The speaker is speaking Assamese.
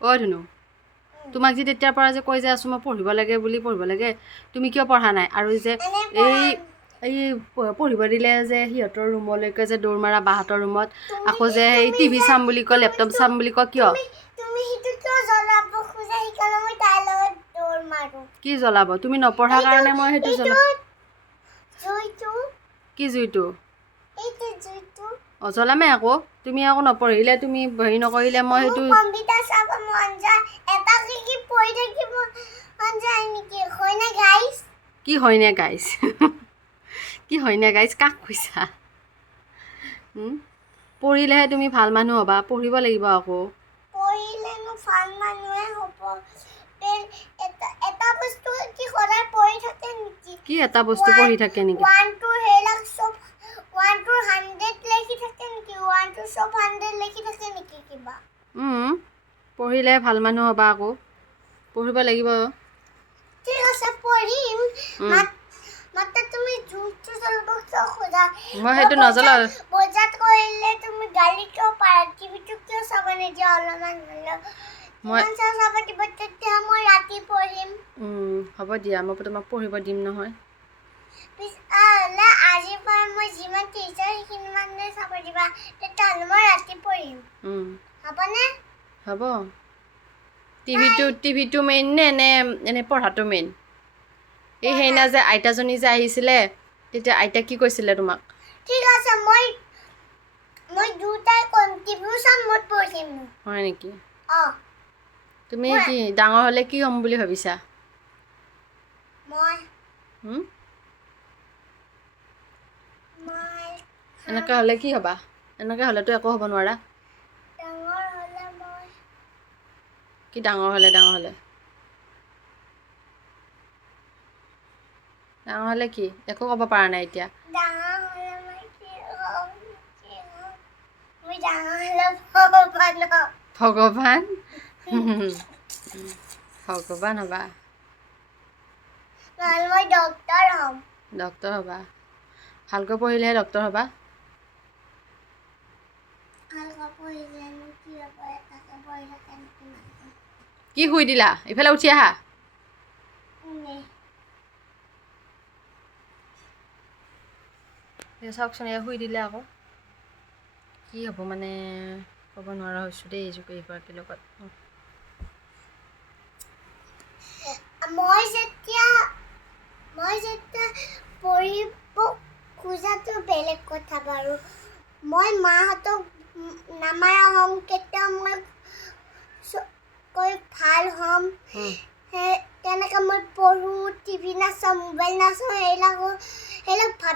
অ' ধুনু তোমাক যে তেতিয়াৰ পৰা যে কৈ যে আছোঁ মই পঢ়িব লাগে বুলি পঢ়িব লাগে তুমি কিয় পঢ়া নাই আৰু যে এই পঢ়িব দিলে যে সিহঁতৰ ৰুমলৈকে যে দৌৰ মাৰা বাহঁতৰ ৰুমত আকৌ যে এই টিভি চাম বুলি কয় লেপটপ চাম বুলি কয় কিয় কি জ্বলাব তুমি নপঢ়াৰ কাৰণে মই সেইটো কি জুইটো জ্বলামে আকৌ তুমি আকৌ নপঢ়িলে তুমি হেৰি নকৰিলে মই সেইটো কি হয়নে গাইছ কি হয়নে গাইছ কাক কৈছা পঢ়িলেহে তুমি ভাল মানুহ হ'বা পঢ়িব লাগিব আকৌ কি এটা বস্তু পঢ়ি থাকে নেকি পঢ়িলে ভাল মানুহ হ'বা আকৌ পঢ়িব লাগিব ঠিক আছে পঢ়িম মাত্ৰ তুমি জুইটো জ্বলাব কিয় খোজা মই সেইটো নজ্বলাও বজাত কৰিলে তুমি গালি কিয় পাৰা টিভিটো কিয় চাব নিদিয়া অলপমান হ'লেও মই চাব দিব তেতিয়া মই ৰাতি পঢ়িম হ'ব দিয়া মই তোমাক পঢ়িব দিম নহয় আজিৰ পৰা মই যিমান টিচাৰ সেইখিনি মানে চাব দিবা তেতিয়াহ'লে মই ৰাতি পঢ়িম হ'বনে হ'ব টিভিটো মেইন নে এনে পঢ়াটো মেইন এই সেইনা যে আইতাজনী যে আহিছিলে তেতিয়া আইতা কি কৈছিলে তোমাক ঠিক আছে মই দুটাই কৰিম টিভিও চাম মই পঢ়িম হয় নেকি তুমি কি ডাঙৰ হ'লে কি হ'ম বুলি ভাবিছা এনেকৈ হ'লে কি হ'বা এনেকৈ হ'লেতো একো হ'ব নোৱাৰা কি ডাঙৰ হ'লে কি একো ক'ব পৰা নাই এতিয়া ভগৱান ভগৱান হ'বা মই ডক্তৰ হ'বা ভালকৈ পঢ়িলেহে ডক্তৰ হ'বা কি শুই দিলা ইফালে উঠি আহা চাওকচোন এয়া শুই দিলে আকৌ কি হ'ব মানে ক'ব নোৱাৰা হৈছোঁ দেই এইগৰাকীৰ লগত মই যেতিয়া পঢ়িব খোজাটো বেলেগ কথা বাৰু মই মাহঁতক নামাৰা হ'ম কেতিয়াও মই ভাল হ'ম তেনেকৈ মই পঢ়োঁ টিভি নাচাওঁ মোবাইল নাচাওঁ সেইবিলাক ভাবি